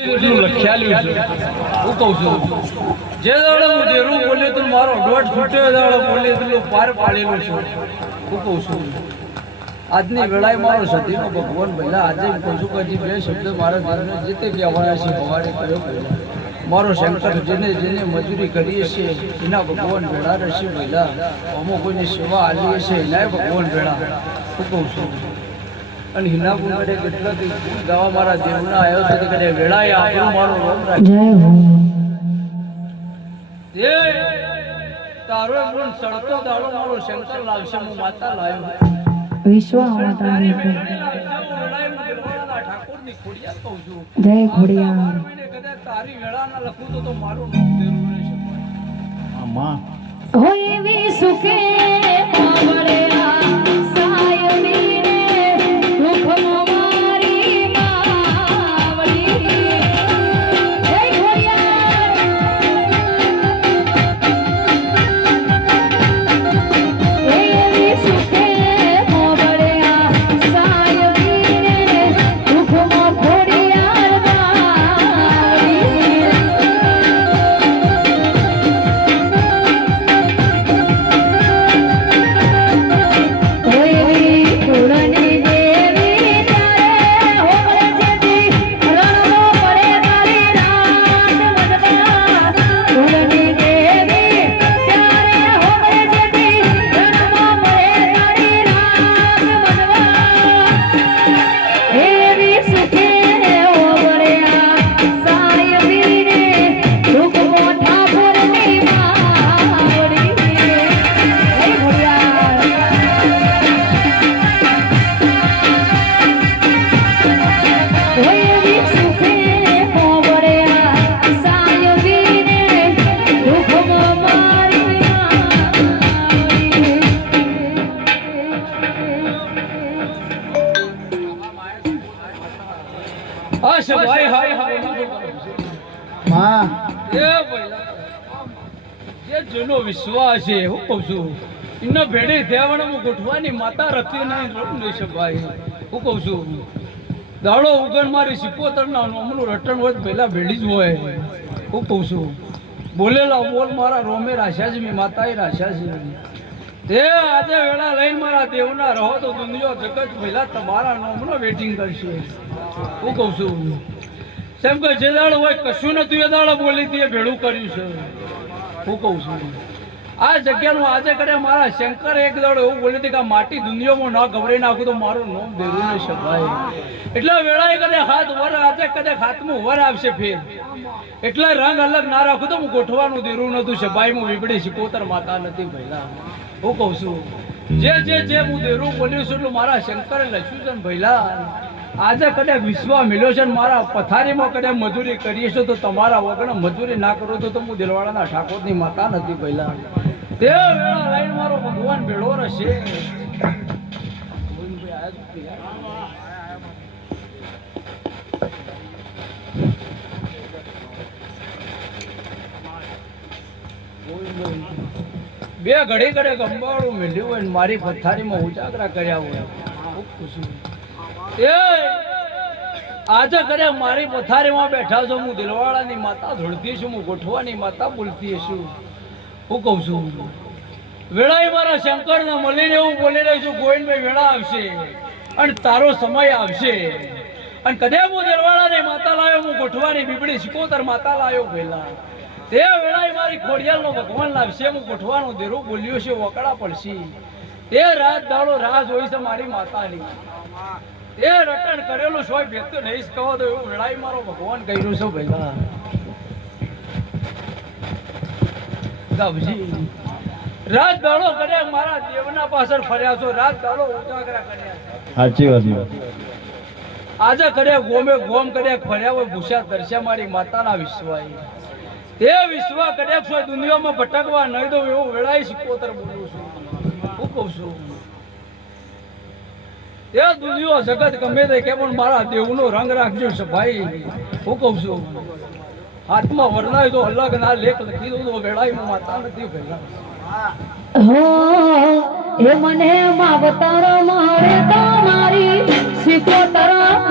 લખ્યાલ્યું છે. મારો દોઢ છૂટ્યો આજની વેળાએ મારો સતીનો ભગવાન પહેલા આજે હું કહું છું બે શબ્દ મારા મારાને જે તે કહેવાયા છે હવારે કયો મારો શંકર જેને જેને મજૂરી કરીએ છીએ, એના ભગવાન ભેળા રહેશે પહેલા અમુક કોઈની સેવા આલીએ છીએ, એનાય ભગવાન ભેળા હું કહું છું અને હિના કુંડે કેટલા દી ગાવા મારા દેવના આવ્યો છે તે વેળાએ આપણું મારું રોમ રાખે જય તારો ગુણ સળતો દાડો મારો શંકર લાવશે હું માતા લાવ્યો વિશ્વ અવતારી છે. ઠાકોરની ખોડિયાર કહું છું. જય ખોડિયાર. તારી વેળાના લખું તો તો મારું નામ દેરું રહેશે હોય એવી સુખે હશ ભાઈ હાય હાયમાં. એ ભાઈ એ જૂનો વિશ્વાસ છે હું કહું છું એનો ભેડે થયાવણ હું ગોઠવાની માતા રતી નહીં રોડ નહીં છે ભાઈ હું કહું છું દાડો ઉગણ મારી સિકોતર ના અમનું રટણ હોય પહેલા ભેડી જ હોય. હું કહું છું બોલેલા બોલ મારા રોમે રાશ્યા છે મેં માતાએ રાશ્યા છે તે આજે વેળા લઈને મારા દેવના રહો તો દુનિયો જગત પહેલા તમારા નોમનો વેટિંગ કરશે. હું કહું છું. કેમ કે જે દાડો હોય કશું નતું એ દાડો બોલી તે ભેળું કર્યું છે. હું કહું છું. આ જગ્યાનું આજે કરે મારા શંકર એક દાડો એવું બોલી હતી કે માટી દુનિયામાં ના ગભરાઈ નાખું તો મારું નામ દેવું નહીં શકાય. એટલે વેળાએ કદે હાથ વર, આજે કદે હાથમાં વર આવશે ફેર. એટલે રંગ અલગ ના રાખું તો હું ગોઠવાનું દેરું નતું હું વીબડી શિકોતર માતા નથી ભૈલા હું કહું છું, જે જે જે હું દેરું બોલ્યો છું એટલું મારા શંકરે છે ભૈલા? આજે કદાચ વિશ્વા મિલ્યો છે મારા પથારીમાં કદાચ મજૂરી કરીએ છો તો તમારા વગર મજૂરી ના કરો તો તો હું દિલવાડાના ઠાકોરની માતા નથી પહેલા તે વેળા લઈને મારો ભગવાન ભેળો રહેશે. બે ઘડી ઘડે ગંબાળું મેલ્યું હોય ને મારી પથારીમાં ઉજાગરા કર્યા હોય. ખૂબ ખુશી એ આજે કરે મારી પથારીમાં બેઠા છો હું દિલવાળાની માતા ધોળતી છું હું ગોઠવાની માતા બોલતી છું. હું કહું છું વેળાએ મારા શંકરને મળીને હું બોલી રહ્યો છું ગોવિંદભાઈ વેળા આવશે અને તારો સમય આવશે. અને કદે હું દિલવાડાની માતા લાવ્યો હું ગોઠવાની બીબડી સિકોતર માતા લાવ્યો પહેલા તે વેળાએ મારી ખોડિયાલનો ભગવાન લાવશે, હું ગોઠવાનું દેરો બોલ્યો છે વકડા પડશે. તે રાત દાડો રાહ જોઈ છે મારી માતાની. એ રટણ કરેલું સોય ભેતો નહીં કહો તો એવું વેળાએ મારો ભગવાન કર્યું છે ભેગા ગાવજી રાત દાડો કર્યા, મારા દેવના પાછળ ફર્યા છો, રાત દાડો ઉજાગરા કર્યા સાચી વાત આજે કર્યા ગોમે ગોમ કરે ફર્યા હોય ભૂસ્યા દર્શ્યા મારી માતાના વિશ્વાય તે વિશ્વ કર્યા છો, દુનિયામાં ભટકવા નહીં દઉં એવું વેળાએ શિકોતર બોલું છું. હું કહું છું. એ દુનિયો જગત ગમે તે કે પણ મારા દેવનો રંગ રાખજો ભાઈ હું કહું છું. હાથમાં વરણાય તો અલગ ના, લેખ લખી દઉં તો વેળાઈ માતા નથી હો મને માવતર મારે તમારી સિકોતર મળજો